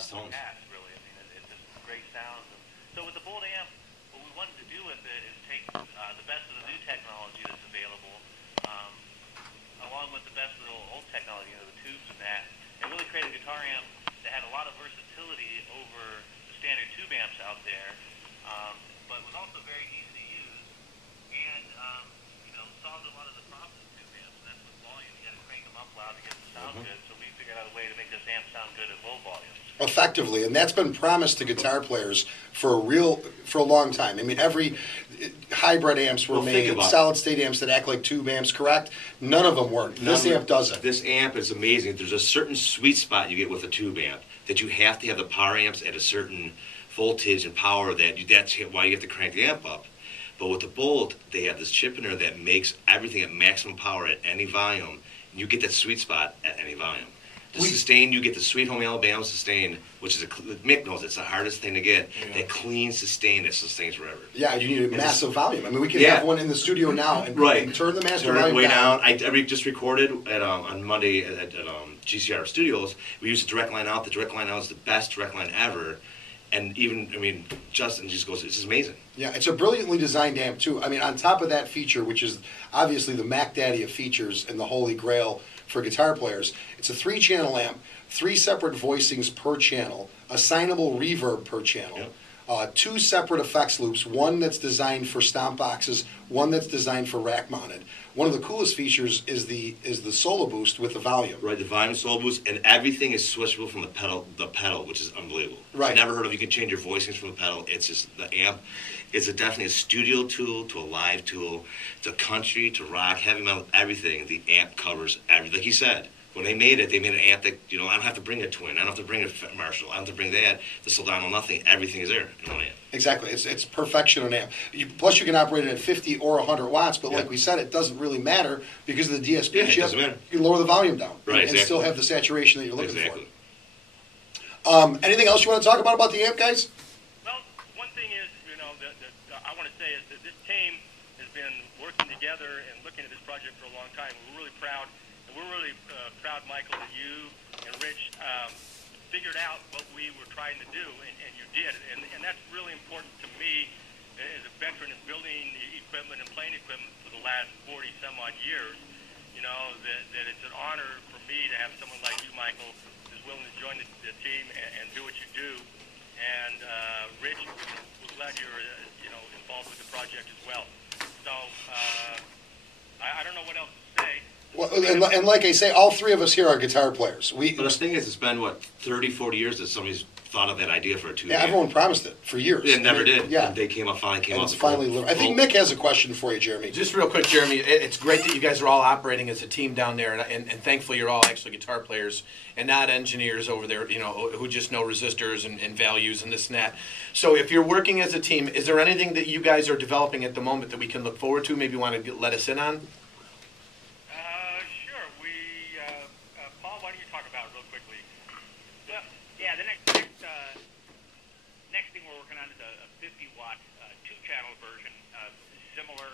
best tones. Really, I mean, it's just great sounds. And so with the Bolt amp, what we wanted to do with it is take the best of the new technology that's available, along with the best of the old technology, the tubes and that, and really create a guitar amp that had a lot of versatility over the standard tube amps out there, but was also very easy to use, and solved a lot of the problems with tube amps. And that's with volume. You got to crank them up loud to get them to sound good. So we figured out a way to make this amp sound good at low volumes. Effectively, and that's been promised to guitar players for a long time. I mean, every hybrid amps were made, solid state amps that act like tube amps, correct? None of them work. This amp doesn't. This amp is amazing. There's a certain sweet spot you get with a tube amp that you have to have the power amps at a certain voltage and power that's why you have to crank the amp up. But with the Bolt, they have this chip in there that makes everything at maximum power at any volume. And you get that sweet spot at any volume. The sustain, you get the Sweet Home Alabama sustain, which is Mick knows it's the hardest thing to get. Yeah. That clean sustain that sustains forever. Yeah, you need a massive volume. I mean, we can have one in the studio now and turn the master volume way down. I just recorded at, on Monday at GCR Studios. We used a direct line out. The direct line out is the best direct line ever. And even, I mean, Justin just goes, it's amazing. Yeah, it's a brilliantly designed amp, too. I mean, on top of that feature, which is obviously the Mac Daddy of features and the holy grail for guitar players, it's a 3-channel amp, 3 separate voicings per channel, assignable reverb per channel, 2 separate effects loops, one that's designed for stomp boxes, one that's designed for rack mounted. One of the coolest features is the solo boost with the volume. Right, the volume solo boost, and everything is switchable from the pedal, which is unbelievable. Right. I've never heard of you can change your voicings from the pedal. It's just the amp. It's definitely a studio tool to a live tool to country to rock, heavy metal, everything. The amp covers everything. Like you said, when they made an amp that, I don't have to bring a twin, I don't have to bring a Marshall, I don't have to bring that, the Soldano, nothing. Everything is there in one amp. Exactly. It's perfection in an amp. Plus, you can operate it at 50 or 100 watts, but like we said, it doesn't really matter because of the DSP chip. It doesn't matter. You lower the volume down and still have the saturation that you're looking for. Anything else you want to talk about the amp, guys? Well, one thing is, that I want to say is that this team has been working together and looking at this project for a long time. We're really proud. And we're really proud, Michael, that you and Rich figured out what we were trying to do, and you did. And that's really important to me as a veteran of building equipment and playing equipment for the last 40-some-odd years. That it's an honor for me to have someone like you, Michael, who's willing to join the team and do what you do. And Rich, we're glad you're involved with the project as well. So I don't know what else to say. Well, and like I say, all 3 of us here are guitar players. But the thing is, it's been, 30, 40 years that somebody's thought of that idea for a tube. Yeah, everyone promised it for years. It never did. Yeah. And they finally came out. I think Mick has a question for you, Jeremy. Just real quick, Jeremy. It's great that you guys are all operating as a team down there, and thankfully you're all actually guitar players and not engineers over there, who just know resistors and values and this and that. So if you're working as a team, is there anything that you guys are developing at the moment that we can look forward to, maybe want to let us in on? Yeah, the next thing we're working on is a 50-watt 2-channel version, similar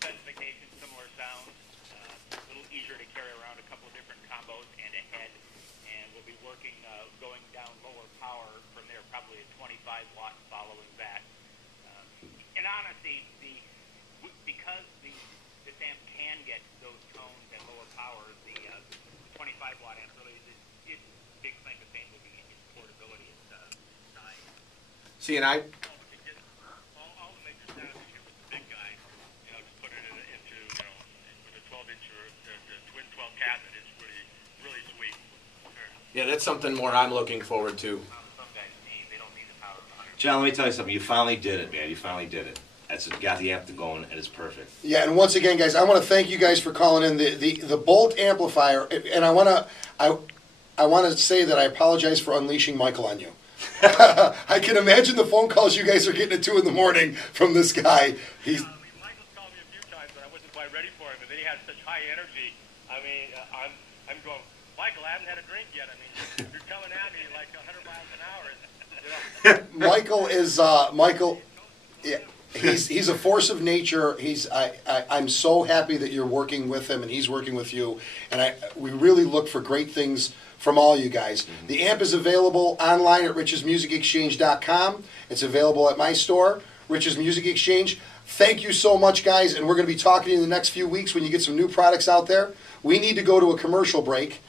specifications, similar sounds, a little easier to carry around, a couple of different combos and a head, and we'll be working going down lower power from there, probably a 25-watt following that. And honestly, because this amp can get those tones at lower power, the 25-watt amp really is its big claim to fame will be its portability, its size. See, and I. All the major sounds you get with the big guy, just put it into with a 12-inch or the twin 12 cabinet. It's really sweet. Yeah, that's something more I'm looking forward to. Some guys they don't need the power of 100. John, let me tell you something. You finally did it, man. You finally did it. Got the amp going, and it's perfect. Yeah, and once again, guys, I want to thank you guys for calling in the Bolt amplifier, and I want to say that I apologize for unleashing Michael on you. I can imagine the phone calls you guys are getting at 2 in the morning from this guy. Michael's called me a few times, but I wasn't quite ready for him. And then he had such high energy. I mean, I'm going, Michael, I haven't had a drink yet. I mean, you're coming at me like 100 miles an hour. Michael is Michael. Yeah. He's a force of nature. I'm so happy that you're working with him and he's working with you. And we really look for great things from all you guys. Mm-hmm. The amp is available online at richesmusicexchange.com. It's available at my store, Rich's Music Exchange. Thank you so much, guys. And we're going to be talking to you in the next few weeks when you get some new products out there. We need to go to a commercial break.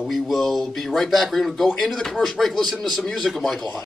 We will be right back. We're going to go into the commercial break, listen to some music of Michael Hunt.